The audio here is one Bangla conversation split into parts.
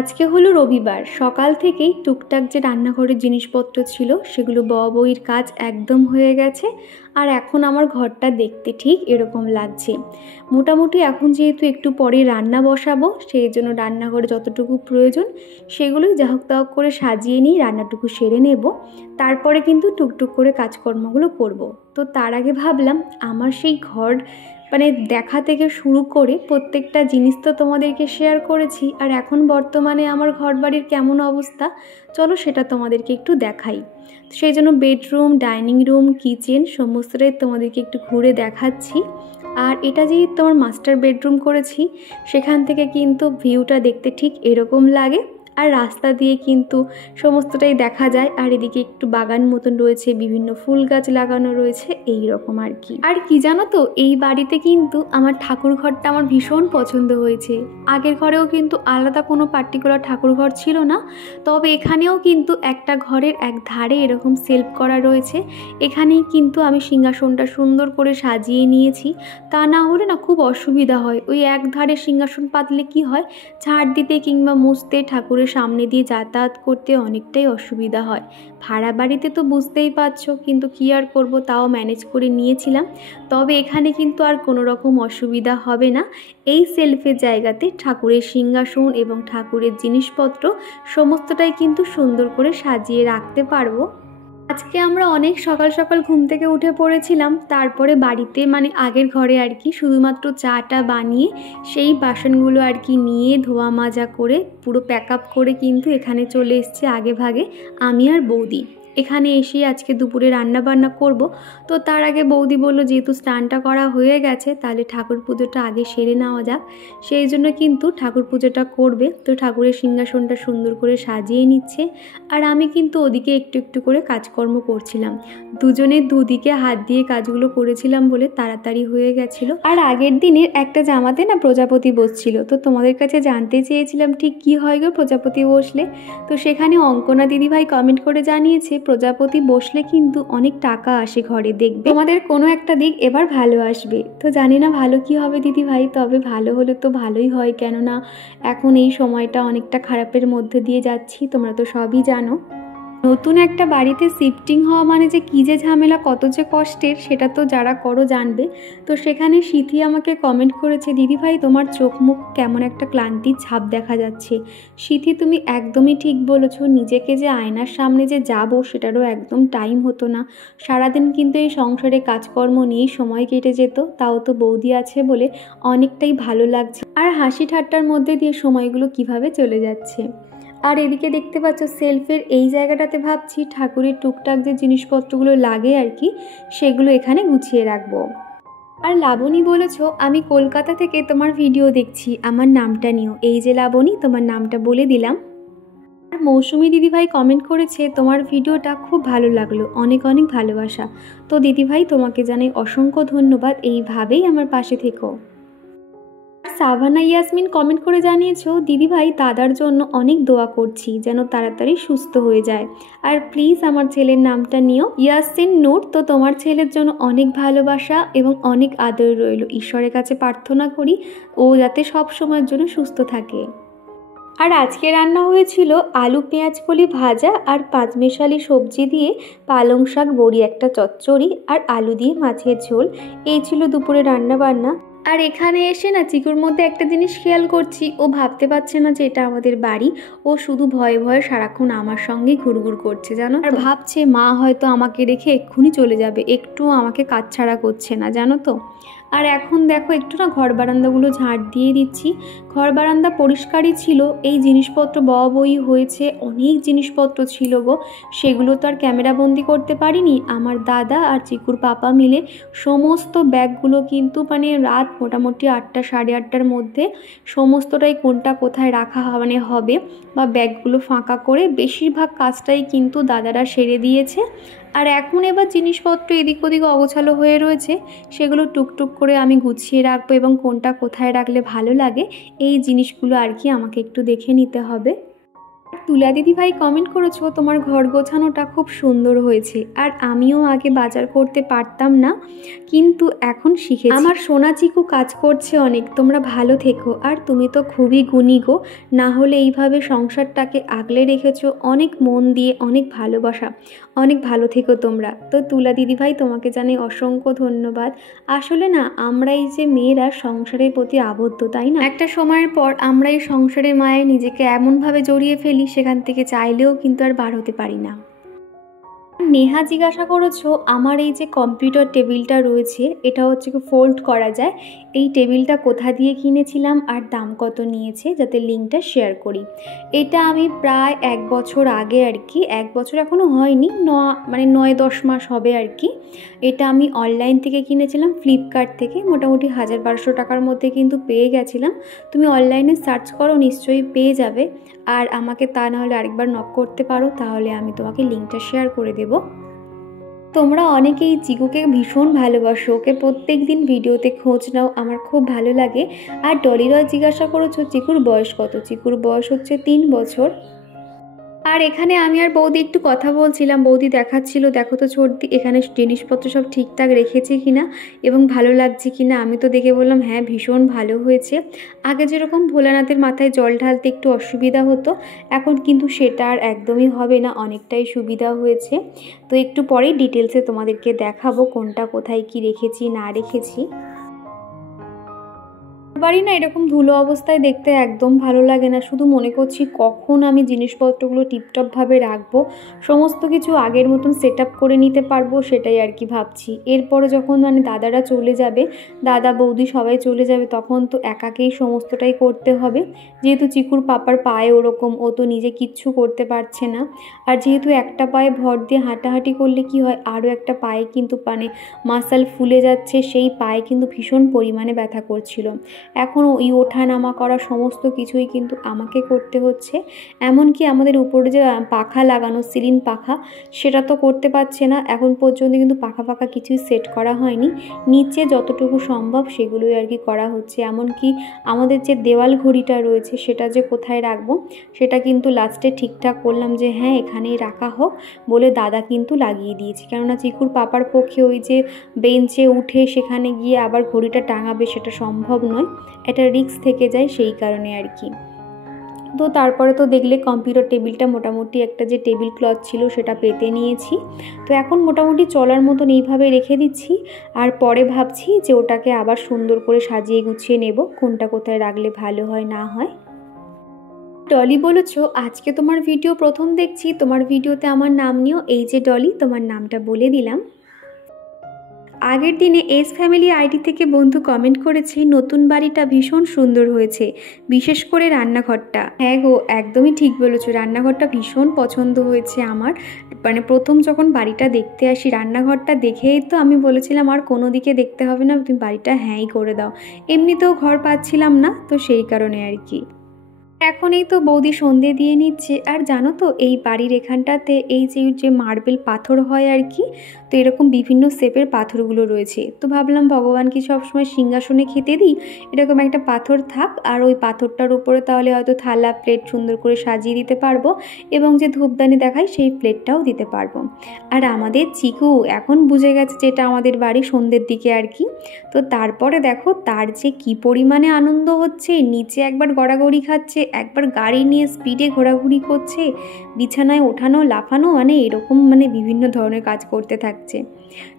আজকে হলো রবিবার, সকাল থেকেই টুকটাক যে রান্নাঘরের জিনিসপত্র ছিল সেগুলো বউয়ের কাজ একদম হয়ে গেছে। আর এখন আমার ঘরটা দেখতে ঠিক এরকম লাগছে। মোটামুটি এখন যেহেতু একটু পরে রান্না বসাবো, সেই জন্য রান্নাঘরে যতটুকু প্রয়োজন সেগুলোই যা হোক তা হোক করে সাজিয়ে নিয়ে রান্নাটুকু সেরে নেব। তারপরে কিন্তু টুকটুক করে কাজকর্মগুলো করব। তো তার আগে ভাবলাম আমার সেই ঘর দেখা থেকে শুরু করে প্রত্যেকটা জিনিস তো তোমাদেরকে শেয়ার করেছি, আর এখন বর্তমানে আমার ঘরবাড়ির কেমন অবস্থা চলো সেটা তোমাদেরকে একটু দেখাই। সেই জন্য বেডরুম, ডাইনিং রুম, কিচেন সমস্তটাই তোমাদেরকে একটু ঘুরে দেখাচ্ছি। আর এটা যেহেতু তোমার মাস্টার বেডরুম করেছি, সেখান থেকে কিন্তু ভিউটা দেখতে ঠিক এরকম লাগে। আর রাস্তা দিয়ে কিন্তু সমস্তটাই দেখা যায়। আর এদিকে একটু বাগান মতন রয়েছে, বিভিন্ন ফুল গাছ লাগানো রয়েছে, এই রকম আর কি। আর কি জানো তো, এই বাড়িতে কিন্তু আমার ঠাকুর ঘরটা আমার ভীষণ পছন্দ হয়েছে। আগের ঘরেও কিন্তু আলাদা কোনো পার্টিকুলার ঠাকুর ঘর ছিল না, তবে এখানেও কিন্তু একটা ঘরের এক ধারে এরকম সেলফ করা রয়েছে। এখানেই কিন্তু আমি সিংহাসনটা সুন্দর করে সাজিয়ে নিয়েছি। তা না হলে না খুব অসুবিধা হয়, ওই এক ধারে সিংহাসন পাতলে কি হয়, ঝাড় দিতে কিংবা মুছতে, ঠাকুরের সামনে দিয়ে যাতায়াত করতে অনেকটাই অসুবিধা হয়। ভাড়া বাড়িতে তো বুঝতেই পারছো, কিন্তু কি আর করব, তাও ম্যানেজ করে নিয়েছিলাম। তবে এখানে কিন্তু আর কোনো রকম অসুবিধা হবে না। এই সেলফের জায়গাতে ঠাকুরের সিংহাসন এবং ঠাকুরের জিনিসপত্র সমস্তটাই কিন্তু সুন্দর করে সাজিয়ে রাখতে পারবো। আজকে আমরা অনেক সকাল সকাল ঘুম থেকে উঠে পড়েছিলাম। তারপরে বাড়িতে আগের ঘরে আর কি শুধুমাত্র চাটা বানিয়ে সেই বাসনগুলো আর কি নিয়ে ধোয়া মাজা করে পুরো প্যাক আপ করে কিন্তু এখানে চলে এসেছি আগে ভাগে আমি আর বৌদি। এখানে এসে আজকে দুপুরে রান্না বান্না করব। তো তার আগে বৌদি বলল যেহেতু স্নানটা করা হয়ে গেছে তাহলে ঠাকুর পুজোটা আগে সেরে নেওয়া যাক, সেই জন্য কিন্তু ঠাকুর পুজোটা করবে। তো ঠাকুরের সিংহাসনটা সুন্দর করে সাজিয়ে নিচ্ছে, আর আমি কিন্তু ওদিকে একটু একটু করে কাজকর্ম করছিলাম। দুজনে দুদিকে হাত দিয়ে কাজগুলো করেছিলাম বলে তাড়াতাড়ি হয়ে গেছিলো। আর আগের দিনের একটা জামাতে না প্রজাপতি বসছিল, তো তোমাদের কাছে জানতে চেয়েছিলাম ঠিক কি হয় গো প্রজাপতি বসলে। তো সেখানে অঙ্কনা দিদিভাই কমেন্ট করে জানিয়েছে প্রজাপতি বসলে কিন্তু অনেক টাকা আসে ঘরে, দেখবে তোমাদের কোনো একটা দিক এবার ভালো আসবে। তো জানি না ভালো কি হবে দিদিভাই, তবে ভালো হলে তো ভালোই হয়, কেননা এখন এই সময়টা অনেকটা খারাপের মধ্যে দিয়ে যাচ্ছি, তোমরা তো সবই জানো। নতুন একটা বাড়িতে শিফটিং হওয়া মানে যে কী যে ঝামেলা, কত যে কষ্টের, সেটা তো যারা করো জানবে। তো সেখানে সিথি আমাকে কমেন্ট করেছে দিদিভাই তোমার চোখ মুখ কেমন একটা ক্লান্তির ছাপ দেখা যাচ্ছে। সিথি তুমি একদমই ঠিক বলেছো, নিজেকে যে আয়নার সামনে যে যাবো সেটারও একদম টাইম হতো না। সারাদিন কিন্তু এই সংসারে কাজকর্ম নিয়েই সময় কেটে যেত, তাও তো বৌদি আছে বলে অনেকটাই ভালো লাগছে। আর হাসি ঠাট্টার মধ্যে দিয়ে সময়গুলো কিভাবে চলে যাচ্ছে। আর এদিকে দেখতে পাচ্ছ সেলফের এই জায়গাটাতে ভাবছি ঠাকুরের টুকটাক যে জিনিসপত্রগুলো লাগে আর কি সেগুলো এখানে গুছিয়ে রাখবো। আর লাবণী বলেছো আমি কলকাতা থেকে তোমার ভিডিও দেখছি, আমার নামটা নিও। এই যে লাবণী, তোমার নামটা বলে দিলাম। আর মৌসুমী দিদিভাই কমেন্ট করেছে তোমার ভিডিওটা খুব ভালো লাগলো, অনেক অনেক ভালোবাসা। তো দিদিভাই তোমাকে জানাই অসংখ্য ধন্যবাদ, এইভাবেই আমার পাশে থেকো। সাভানা ইয়াসমিন কমেন্ট করে জানিয়েছো দিদিভাই দাদার জন্য অনেক দোয়া করছি যেন তাড়াতাড়ি সুস্থ হয়ে যায়, আর প্লিজ আমার ছেলের নামটা নিও ইয়াসিন নূর। তো তোমার ছেলের জন্য অনেক ভালোবাসা এবং অনেক আদর রইল, ঈশ্বরের কাছে প্রার্থনা করি ও যাতে সব সময়ের জন্য সুস্থ থাকে। আর আজকে রান্না হয়েছিল আলু পেঁয়াজ কলি ভাজা আর পাঁচমেশালি সবজি দিয়ে পালং শাক বড়ি একটা চচ্চড়ি আর আলু দিয়ে মাছের ঝোল, এই ছিল দুপুরে রান্না বান্না। আর এখানে এসে না চিকুর মধ্যে একটা জিনিস খেয়াল করছি, ও ভাবতে পারছে না যে এটা আমাদের বাড়ি, ও শুধু ভয়ে ভয়ে সারাক্ষণ আমার সঙ্গেই ঘুরঘুর করছে জানো। আর ভাবছে মা হয়তো আমাকে রেখে এক্ষুনি চলে যাবে, একটু আমাকে কাছছাড়া করছে না জানো তো। আর এখন দেখো একটু না ঘর বারান্দাগুলো ঝাড় দিয়ে দিচ্ছি। ঘর বারান্দা পরিষ্কারই ছিল, এই জিনিসপত্র বই হয়েছে, অনেক জিনিসপত্র ছিল গো, সেগুলো তো আর ক্যামেরাবন্দি করতে পারিনি। আমার দাদা আর চিকুর পাপা মিলে সমস্ত ব্যাগগুলো কিন্তু মানে রাত মোটামুটি 8টা সাড়ে 8টার মধ্যে সমস্তটাই কোনটা কোথায় রাখা হবে বা ব্যাগগুলো ফাঁকা করে বেশিরভাগ কাজটাই কিন্তু দাদারা সেরে দিয়েছে। আর এখন এবার জিনিসপত্র এদিক ওদিক অগোছালো হয়ে রয়েছে, সেগুলো টুকটুক করে আমি গুছিয়ে রাখবো এবং কোনটা কোথায় রাখলে ভালো লাগে এই জিনিসগুলো আর কি আমাকে একটু দেখে নিতে হবে। তুলা দিদি ভাই কমেন্ট করেছো তোমার ঘর গোছানোটা খুব সুন্দর হয়েছে, আর আমিও আগে বাজার করতে পারতাম না, কিন্তু এখন শিখেছি। আমার সোনা চিকু কাজ করছে অনেক, তোমরা ভালো থেকো। আর তুমি তো খুবই গুণী গো, না হলে এইভাবে সংসারটাকে আগলে রেখেছো অনেক মন দিয়ে, অনেক ভালোবাসা, অনেক ভালো থেকো তোমরা। তো তুলা দিদি ভাই তোমাকে জানাই অসংখ্য ধন্যবাদ। আসলে না আমরা এই যে মেয়েরা সংসারের প্রতি আবদ্ধ, তাই না? একটা সময়ের পর আমরা এই সংসারের মায়ায় নিজেকে এমনভাবে জড়িয়ে ফেলি, সেখান থেকে চাইলেও কিন্তু আর বার হতে পারি না। নেহা জিজ্ঞাসা করেছো আমার এই যে কম্পিউটার টেবিলটা রয়েছে, এটা হচ্ছে কি ফোল্ড করা যায়, এই টেবিলটা কোথা দিয়ে কিনেছিলাম আর দাম কত নিয়েছে, যাতে লিঙ্কটা শেয়ার করি। এটা আমি প্রায় 1 বছর আগে আর কি, 1 বছর এখনও হয়নি, 9-10 মাস হবে আর কি। এটা আমি অনলাইন থেকে কিনেছিলাম, ফ্লিপকার্ট থেকে, মোটামুটি 1000-1200 টাকার মধ্যে কিন্তু পেয়ে গেছিলাম। তুমি অনলাইনে সার্চ করো, নিশ্চয়ই পেয়ে যাবে। আর আমাকে তা নাহলে আরেকবার নক করতে পারো, তাহলে আমি তোমাকে লিঙ্কটা শেয়ার করে দেবো। তোমরা অনেকেই চিকুকে ভীষণ ভালোবাসো, ওকে প্রত্যেক দিন ভিডিওতে খোঁজ নাও, আমার খুব ভালো লাগে। আর ডলিরা জিজ্ঞাসা করেছো চিকুর বয়স কত, চিকুর বয়স হচ্ছে 3 বছর। আর এখানে আমি আর বৌদি একটু কথা বলছিলাম, বৌদি দেখাচ্ছিল দেখো তো ছোটদি এখানে জিনিসপত্র সব ঠিকঠাক রেখেছে কিনা এবং ভালো লাগছে কিনা। আমি তো দেখে বললাম হ্যাঁ ভীষণ ভালো হয়েছে। আগে যেরকম ভোলানাথের মাথায় জল ঢালতে একটু অসুবিধা হতো, এখন কিন্তু সেটা আর একদমই হবে না, অনেকটাই সুবিধা হয়েছে। তো একটু পরেই ডিটেলসে তোমাদেরকে দেখাবো কোনটা কোথায় কি রেখেছি না রেখেছি। বাড়ি না এরকম ধুলো অবস্থায় দেখতে একদম ভালো লাগে না, শুধু মনে করছি কখন আমি জিনিসপত্রগুলো টিপটপভাবে রাখবো, সমস্ত কিছু আগের মতন সেট আপ করে নিতে পারবো, সেটাই আর কি ভাবছি। এরপরে যখন দাদারা চলে যাবে, দাদা বৌদি সবাই চলে যাবে, তখন তো একাকেই সমস্তটাই করতে হবে। যেহেতু চিকুর পাপার পায়ে ওরকম, ও তো নিজে কিচ্ছু করতে পারছে না। আর যেহেতু একটা পায়ে ভর দিয়ে হাঁটাহাঁটি করলে কি হয়, আরও একটা পায়ে কিন্তু মাসল ফুলে যাচ্ছে, সেই পায়ে কিন্তু ভীষণ পরিমাণে ব্যথা করছিল। এখন ওই ওঠা নামা করা সমস্ত কিছুই কিন্তু আমাকে করতে হচ্ছে। এমনকি আমাদের উপরে যে পাখা লাগানো, সিলিং পাখা, সেটা তো করতে পারছে না, এখন পর্যন্ত কিন্তু পাখা কিছুই সেট করা হয়নি। নিচে যতটুকু সম্ভব সেগুলোই আর কি করা হচ্ছে। এমনকি আমাদের যে দেওয়াল ঘড়িটা রয়েছে সেটা যে কোথায় রাখবো, সেটা কিন্তু লাস্টে ঠিকঠাক করলাম যে হ্যাঁ এখানেই রাখা হোক বলে দাদা কিন্তু লাগিয়ে দিয়েছে। কেননা চিকুর পাপার পক্ষে ওই যে বেঞ্চে উঠে সেখানে গিয়ে আবার ঘড়িটা টাঙাবে সেটা সম্ভব নয়, এটা রিস্ক থেকে যায়, সেই কারণে আর কি। তো তারপরে তো দেখলে কম্পিউটার টেবিলটা মোটামুটি একটা যে টেবিল ক্লথ ছিল সেটা পেতে নিয়েছি। তো এখন মোটামুটি চলার মতন এইভাবে রেখে দিচ্ছি। আর পরে ভাবছি যে ওটাকে আবার সুন্দর করে সাজিয়ে গুছিয়ে নেব, কোনটা কোথায় রাখলে ভালো হয় না হয়। ডলি বলেছো আজকে তোমার ভিডিও প্রথম দেখছি, তোমার ভিডিওতে আমার নাম নিও, এই যে ডলি তোমার নামটা বলে দিলাম। আগের দিনে এস ফ্যামিলি আইডি থেকে বন্ধু কমেন্ট করেছে নতুন বাড়িটা ভীষণ সুন্দর হয়েছে, বিশেষ করে রান্নাঘরটা। হ্যাঁ গো একদমই ঠিক বলেছো, রান্নাঘরটা ভীষণ পছন্দ হয়েছে আমার। প্রথম যখন বাড়িটা দেখতে আসি, রান্নাঘরটা দেখেই তো আমি বলেছিলাম আর কোনো দিকে দেখতে হবে না, তুমি বাড়িটা হ্যাঁই করে দাও। এমনিতেও ঘর পাচ্ছিলাম না, তো সেই কারণে আর কি। এখন এই তো বৌদি সন্ধে দিয়ে নিচ্ছে। আর জানো তো এই বাড়ির এখানটাতে এই যে মার্বেল পাথর হয় আর কি, তো এরকম বিভিন্ন শেপের পাথরগুলো রয়েছে। তো ভাবলাম ভগবানকে সবসময় সিংহাসনে খেতে দিই, এরকম একটা পাথর থাক, আর ওই পাথরটার উপরে তাহলে হয়তো থালা প্লেট সুন্দর করে সাজিয়ে দিতে পারবো, এবং যে ধূপদানি দেখাই সেই প্লেটটাও দিতে পারবো। আর আমাদের চিকু এখন বুঝে গেছে যে এটা আমাদের বাড়ি, সন্ধ্যের দিকে আর কি। তো তারপরে দেখো তার যে কি পরিমাণে আনন্দ হচ্ছে, নিচে একবার গড়াগড়ি খাচ্ছে, একবার গাড়ি নিয়ে স্পিডে ঘোরাঘুরি করছে, বিছানায় ওঠানো লাফানো, এরকম বিভিন্ন ধরনের কাজ করতে থাকছে।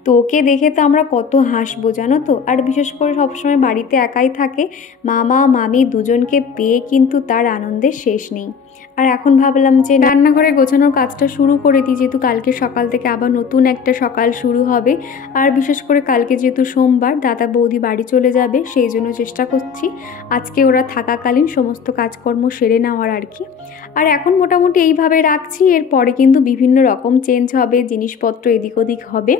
তো ওকে দেখে তো আমরা কত হাসবো জানো তো। আর বিশেষ করে সবসময় বাড়িতে একাই থাকে, মামা মামি দুজনকে পেয়ে কিন্তু তার আনন্দের শেষ নেই। আর এখন ভাবলাম যে রান্নাঘরে গোছানোর কাজটা শুরু করে দিই, যেহেতু কালকে সকাল থেকে আবার নতুন একটা সকাল শুরু হবে। আর বিশেষ করে কালকে যেহেতু সোমবার, দাদা বৌদি বাড়ি চলে যাবে, সেই জন্য চেষ্টা করছি আজকে ওরা থাকাকালীন সমস্ত কাজকর্ম সেরে নেওয়ার আর কি। আর এখন মোটামুটি এইভাবে রাখছি, এরপরে কিন্তু বিভিন্ন রকম চেঞ্জ হবে, জিনিসপত্র এদিক ওদিক হবে,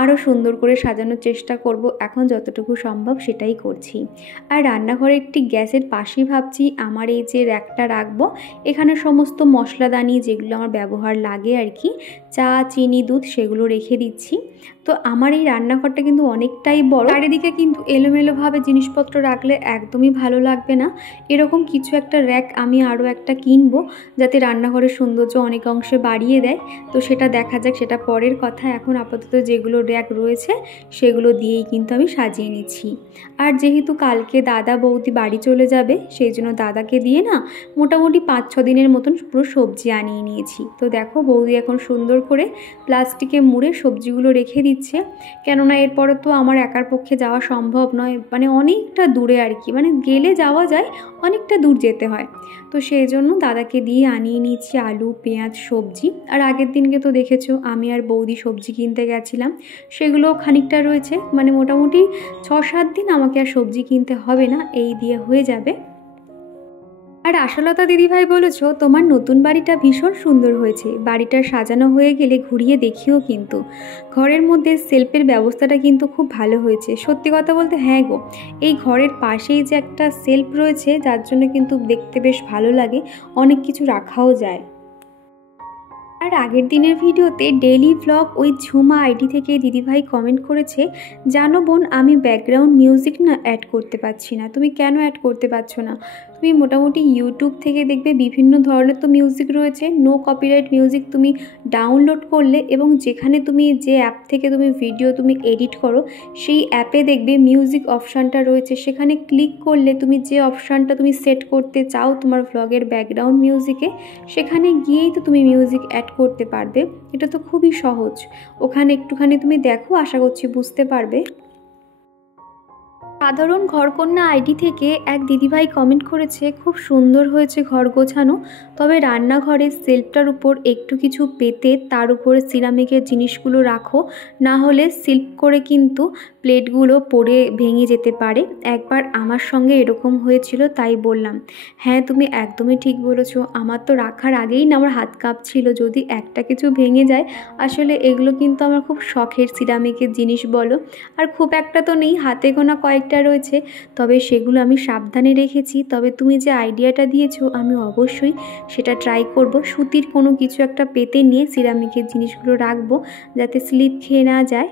আরও সুন্দর করে সাজানোর চেষ্টা করব। এখন যতটুকু সম্ভব সেটাই করছি। আর রান্নাঘরে একটি গ্যাসের পাশেই ভাবছি আমার এই যে র্যাকটা রাখবো, এখানে সমস্ত মশলাদানি যেগুলো আমার ব্যবহার লাগে আর কি, চা, চিনি, দুধ, সেগুলো রেখে দিচ্ছি। তো আমার এই রান্নাঘরটা কিন্তু অনেকটাই বড়, চারিদিকে কিন্তু এলোমেলোভাবে জিনিসপত্র রাখলে একদমই ভালো লাগবে না। এরকম কিছু একটা র্যাক আমি আরও একটা কিনবো, যাতে রান্নাঘরের সৌন্দর্য অনেক অংশে বাড়িয়ে দেয়। তো সেটা দেখা যাক, সেটা পরের কথা। এখন আপাতত যেগুলো র্যাক রয়েছে সেগুলো দিয়েই কিন্তু আমি সাজিয়ে নিচ্ছি। আর যেহেতু কালকে দাদা বৌদি বাড়ি চলে যাবে, সেই জন্য দাদাকে দিয়ে না মোটামুটি 5-6 দিনের মতন পুরো সবজি আনিয়ে নিয়েছি। তো দেখো বৌদি এখন সুন্দর করে প্লাস্টিকে মুড়ে সবজিগুলো রেখে দিচ্ছে, কেননা এরপরে তো আমার একার পক্ষে যাওয়া সম্ভব নয়, মানে অনেকটা দূরে আর কি, মানে গেলে যাওয়া যায়, অনেকটা দূর যেতে হয়। তো সেই জন্য দাদাকে দিয়ে আনিয়ে নিয়েছি আলু, পেঁয়াজ, সবজি। আর আগের দিনকে তো দেখেছো আমি আর বৌদি সবজি কিনতে গেছিলাম, সেগুলো খানিকটা রয়েছে, মানে মোটামুটি 6-7 দিন আমাকে আর সবজি কিনতে হবে না, এই দিয়ে হয়ে যাবে। আর আশালতা দিদিভাই বলেছ তোমার নতুন বাড়িটা ভীষণ সুন্দর হয়েছে, বাড়িটা সাজানো হয়ে গেলে ঘুরিয়ে দেখিও, কিন্তু ঘরের মধ্যে সেলফের ব্যবস্থাটা কিন্তু খুব ভালো হয়েছে। সত্যি কথা বলতে হ্যাঁ গো, এই ঘরের পাশেই যে একটা সেলফ রয়েছে, যার জন্য কিন্তু দেখতে বেশ ভালো লাগে, অনেক কিছু রাখাও যায়। আর আগের দিনের ভিডিওতে ডেইলি ভ্লগ ওই ঝুমা আইডি থেকে দিদিভাই কমেন্ট করেছে, জানো বোন আমি ব্যাকগ্রাউন্ড মিউজিক না অ্যাড করতে পারছি না। তুমি কেন অ্যাড করতে পারছো না? তুমি মোটামুটি ইউটিউব থেকে দেখবে বিভিন্ন ধরনের তো মিউজিক রয়েছে, নো কপিরাইট মিউজিক তুমি ডাউনলোড করলে, এবং যেখানে তুমি যে অ্যাপ থেকে তুমি ভিডিও তুমি এডিট করো, সেই অ্যাপে দেখবে মিউজিক অপশানটা রয়েছে, সেখানে ক্লিক করলে তুমি যে অপশানটা তুমি সেট করতে চাও তোমার ভ্লগের ব্যাকগ্রাউন্ড মিউজিকে, সেখানে গিয়েই তো তুমি মিউজিক অ্যাড করতে পারবে। এটা তো খুবই সহজ, ওখানে একটুখানি তুমি দেখো, আশা করছি বুঝতে পারবে। সাধারণ ঘরকন্যা আইডি থেকে এক দিদিভাই কমেন্ট করেছে, খুব সুন্দর হয়েছে ঘর গোছানো, তবে রান্নাঘরের সেলফটার উপর একটু কিছু পেতে তার উপরে সিরামিকের জিনিসগুলো রাখো, না হলে স্লিপ করে কিন্তু প্লেটগুলো পড়ে ভেঙে যেতে পারে। একবার আমার সঙ্গে এরকম হয়েছিল, তাই বললাম। হ্যাঁ তুমি একদমই ঠিক বলেছো, আমার তো রাখার আগেই না আমার হাত কাঁপছিল যদি একটা কিছু ভেঙে যায়। আসলে এগুলো কিন্তু আমার খুব শখের সিরামিকের জিনিস বলো, আর খুব একটা তো নেই, হাতে গোনা কয়েকটা রয়েছে, তবে সেগুলো আমি সাবধানে রেখেছি। তবে তুমি যে আইডিয়াটা দিয়েছো আমি অবশ্যই সেটা ট্রাই করব, সুতির কোনো কিছু একটা পেতে নিয়ে সিরামিকের জিনিসগুলো রাখবো, যাতে স্লিপ খেয়ে না যায়।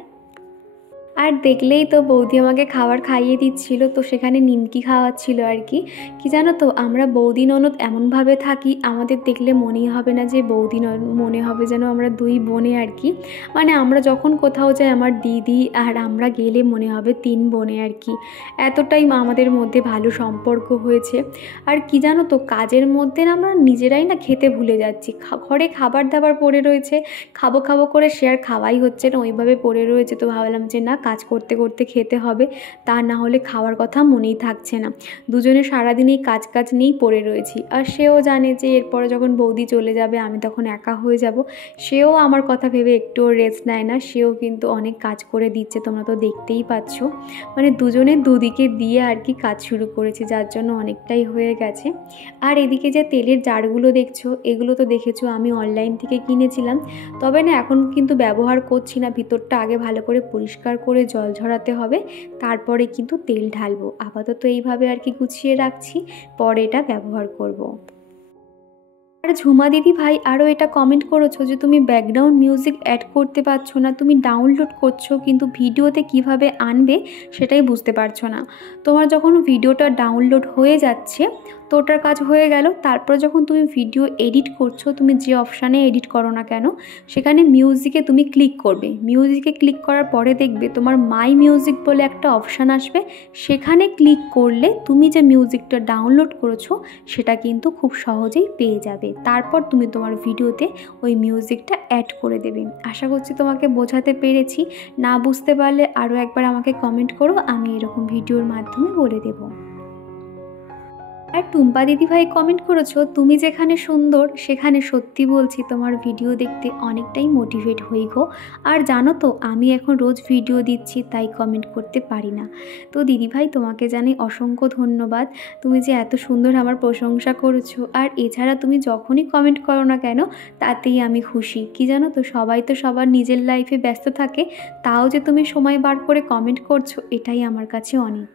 আর দেখলেই তো বৌদি আমাকে খাবার খাইয়ে দিচ্ছিল, তো সেখানে নিমকি খাওয়াচ্ছিল আর কি। কি জানো তো, আমরা বৌদি ননদ এমনভাবে থাকি, আমাদের দেখলে মনেই হবে না যে বৌদি ননদ, মনে হবে যেন আমরা দুই বোনে আর কি। মানে আমরা যখন কোথাও যাই আমার দিদি আর আমরা গেলে মনে হবে 3 বোনে আর কি, এতটাই আমাদের মধ্যে ভালো সম্পর্ক হয়েছে। আর কি জানো তো, কাজের মধ্যে না আমরা নিজেরাই না খেতে ভুলে যাচ্ছি, ঘরে খাবার দাবার পড়ে রয়েছে, খাবো খাবো করে সে আর খাওয়াই হচ্ছে না, ওইভাবে পড়ে রয়েছে। তো ভাবলাম যে না, কাজ করতে করতে খেতে হবে, তা না হলে খাওয়ার কথা মনেই থাকছে না। দুজনে সারাদিন এই কাজ নিয়েই পড়ে রয়েছি। আর সেও জানে যে এরপরে যখন বৌদি চলে যাবে আমি তখন একা হয়ে যাব, সেও আমার কথা ভেবে একটুও রেস্ট নেয় না, সেও কিন্তু অনেক কাজ করে দিচ্ছে, তোমরা তো দেখতেই পাচ্ছ। মানে দুজনে দুদিকে দিয়ে আর কি কাজ শুরু করেছি, যার জন্য অনেকটাই হয়ে গেছে। আর এদিকে যে তেলের জারগুলো দেখছো, এগুলো তো দেখেছো আমি অনলাইন থেকে কিনেছিলাম, তবে না এখন কিন্তু ব্যবহার করছি না, ভিতরটা আগে ভালো করে পরিষ্কার করে জল ঝরাতে হবে, তারপরে কিন্তু তেল ঢালবো। আপাতত এইভাবে আর কি গুছিয়ে রাখছি, পরে এটা ব্যবহার করব। আর ঝুমা দিদি ভাই আরও এটা কমেন্ট করেছো যে তুমি ব্যাকগ্রাউন্ড মিউজিক অ্যাড করতে পারছো না, তুমি ডাউনলোড করছো কিন্তু ভিডিওতে কিভাবে আনবে সেটাই বুঝতে পারছো না। তোমার যখন ভিডিওটা ডাউনলোড হয়ে যাচ্ছে তো ওটার কাজ হয়ে গেল, তারপর যখন তুমি ভিডিও এডিট করছো, তুমি যে অপশানে এডিট করো না কেন সেখানে মিউজিকে তুমি ক্লিক করবে, মিউজিকে ক্লিক করার পরে দেখবে তোমার মাই মিউজিক বলে একটা অপশান আসবে, সেখানে ক্লিক করলে তুমি যে মিউজিকটা ডাউনলোড করেছো সেটা কিন্তু খুব সহজেই পেয়ে যাবে, তারপর তুমি তোমার ভিডিওতে ওই মিউজিকটা অ্যাড করে দেবে। আশা করছি তোমাকে বোঝাতে পেরেছি, না বুঝতে পারলে আরও একবার আমাকে কমেন্ট করো, আমি এরকম ভিডিওর মাধ্যমে বলে দেবো। আর টুম্পা দিদিভাই কমেন্ট করেছো, তুমি যেখানে সুন্দর সেখানে সত্যি বলছি তোমার ভিডিও দেখতে অনেকটাই মোটিভেট হই গো। আর জানো তো আমি এখন রোজ ভিডিও দিচ্ছি, তাই কমেন্ট করতে পারি না। তো দিদিভাই তোমাকে জানাই অসংখ্য ধন্যবাদ, তুমি যে এত সুন্দর আমার প্রশংসা করেছো। আর এছাড়া তুমি যখনই কমেন্ট করো না কেন তাতেই আমি খুশি। কি জানো তো, সবাই তো সবার নিজের লাইফে ব্যস্ত থাকে, তাও যে তুমি সময় বার করে কমেন্ট করছো এটাই আমার কাছে অনেক।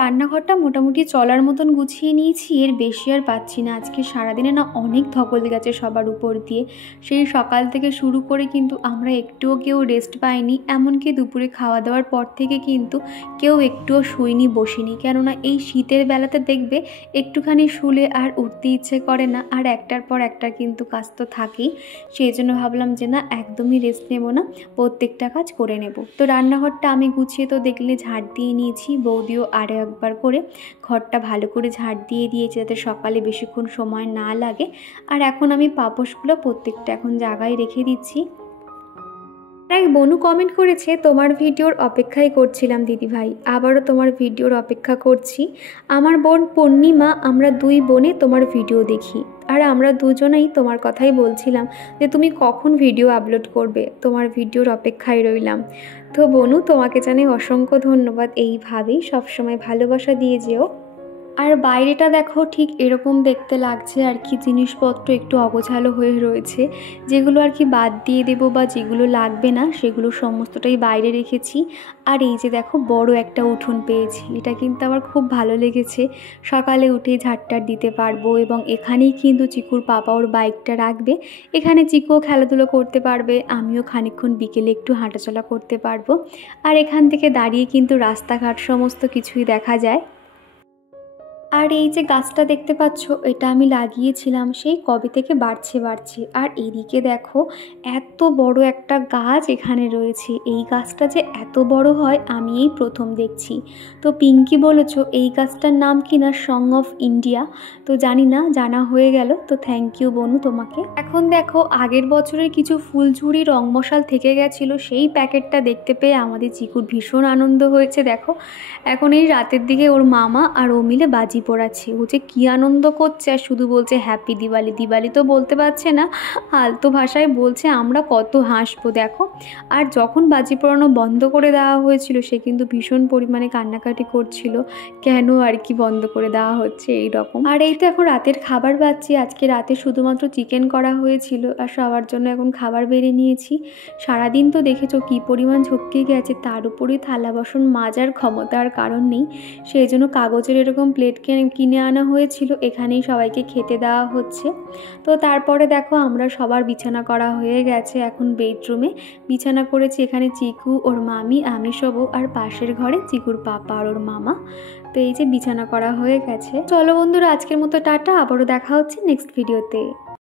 রান্নাঘরটা মোটামুটি চলার মতন গুছিয়ে নিয়েছি, এর বেশি আর পাচ্ছি না। আজকে সারাদিনে না অনেক ধকল গেছে সবার উপর দিয়ে। সেই সকাল থেকে শুরু করে কিন্তু আমরা একটুও কেউ রেস্ট পাইনি, এমনকি দুপুরে খাওয়া দাওয়ার পর থেকে কিন্তু কেউ একটুও শুইনি বসিনি। কেননা এই শীতের বেলাতে দেখবে একটুখানি শুলে আর উঠতে ইচ্ছে করে না, আর একটার পর একটা কিন্তু কাজ তো থাকেই। সেই জন্য ভাবলাম যে না, একদমই রেস্ট নেব না, প্রত্যেকটা কাজ করে নেব। তো রান্নাঘরটা আমি গুছিয়ে তো দেখলে ঝাড় দিয়ে নিয়েছি, বৌদিও আরে একবার করে ঘরটা ভালো করে ঝাড় দিয়ে দিয়েছে যাতে সকালে বেশিক্ষণ সময় না লাগে। আর এখন আমি পাপোশগুলো প্রত্যেকটা এখন জায়গায় রেখে দিচ্ছি। এক বনু কমেন্ট করেছে, তোমার ভিডিওর অপেক্ষাই করছিলাম দিদিভাই, আবারও তোমার ভিডিওর অপেক্ষা করছি। আমার বোন পূর্ণিমা, আমরা দুই বোনে তোমার ভিডিও দেখি, আর আমরা দুজনেই তোমার কথাই বলছিলাম যে তুমি কখন ভিডিও আপলোড করবে, তোমার ভিডিওর অপেক্ষায় রইলাম। তো বনু তোমাকে জানাই অসংখ্য ধন্যবাদ, এইভাবেই সবসময় ভালোবাসা দিয়ে যেও। আর বাইরেটা দেখো ঠিক এরকম দেখতে লাগছে আর কি, জিনিসপত্র একটু অগোছালো হয়ে রয়েছে, যেগুলো আর কি বাদ দিয়ে দেবো বা যেগুলো লাগবে না সেগুলো সমস্তটাই বাইরে রেখেছি। আর এই যে দেখো বড় একটা উঠোন পেয়েছি, এটা কিন্তু আমার খুব ভালো লেগেছে। সকালে উঠে ঝাড়টার দিতে পারবো, এবং এখানেই কিন্তু চিকুর পাপা ওর বাইকটা রাখবে, এখানে চিকুও খেলাধুলো করতে পারবে, আমিও খানিকক্ষণ বিকেলে একটু হাঁটাচলা করতে পারবো। আর এখান থেকে দাঁড়িয়ে কিন্তু রাস্তাঘাট সমস্ত কিছুই দেখা যায়। আর এই যে গাছটা দেখতে পাচ্ছ, এটা আমি লাগিয়েছিলাম সেই কবে থেকে বাড়ছে। আর এদিকে দেখো এত বড় একটা গাছ এখানে রয়েছে, এই গাছটা যে এত বড় হয় আমি এই প্রথম দেখছি। তো পিঙ্কি বলেছো এই গাছটার নাম কিনা সং অফ ইন্ডিয়া, তো জানি না, জানা হয়ে গেল, তো থ্যাংক ইউ বনু তোমাকে। এখন দেখো আগের বছরের কিছু ফুলঝুরি রং মশাল থেকে গেছিলো, সেই প্যাকেটটা দেখতে পেয়ে আমাদের চিকুর ভীষণ আনন্দ হয়েছে। দেখো এখন এই রাতের দিকে ওর মামা আর ও মিলে বাজি পড়াচ্ছে, ও যে কী আনন্দ করছে, আর শুধু বলছে হ্যাপি দিওয়ালি। দিওয়ালি তো বলতে পারছে না, আলতো ভাষায় বলছে আমরা কত হাসবো দেখো। আর যখন বাজি পোড়ানো বন্ধ করে দেওয়া হয়েছিল সে কিন্তু ভীষণ পরিমাণে কান্নাকাটি করছিল, কেন আর কি বন্ধ করে দেওয়া হচ্ছে এই রকম। আর এই তো এখন রাতের খাবার বাচ্ছি, আজকে রাতে শুধুমাত্র চিকেন করা হয়েছিল আর সবার জন্য এখন খাবার বেড়ে নিয়েছি। সারাদিন তো দেখেছো কী পরিমাণ ঝক্কি গেছে, তার উপরেই থালা বাসন মাজার ক্ষমতার কারণ নেই, সেই জন্য কাগজের এরকম প্লেট কিনে আনা হয়েছিল, এখানেই সবাইকে খেতে দেওয়া হচ্ছে। তো তারপরে দেখো আমরা সবার বিছানা করা হয়ে গেছে, এখন বেডরুমে বিছানা করেছি, এখানে চিকু ওর মামি আমি শোবো, আর পাশের ঘরে চিকুর পাপা আর ওর মামা। তো এই যে বিছানা করা হয়ে গেছে। চলো বন্ধুরা আজকের মতো টাটা, আবারও দেখা হচ্ছে নেক্সট ভিডিওতে।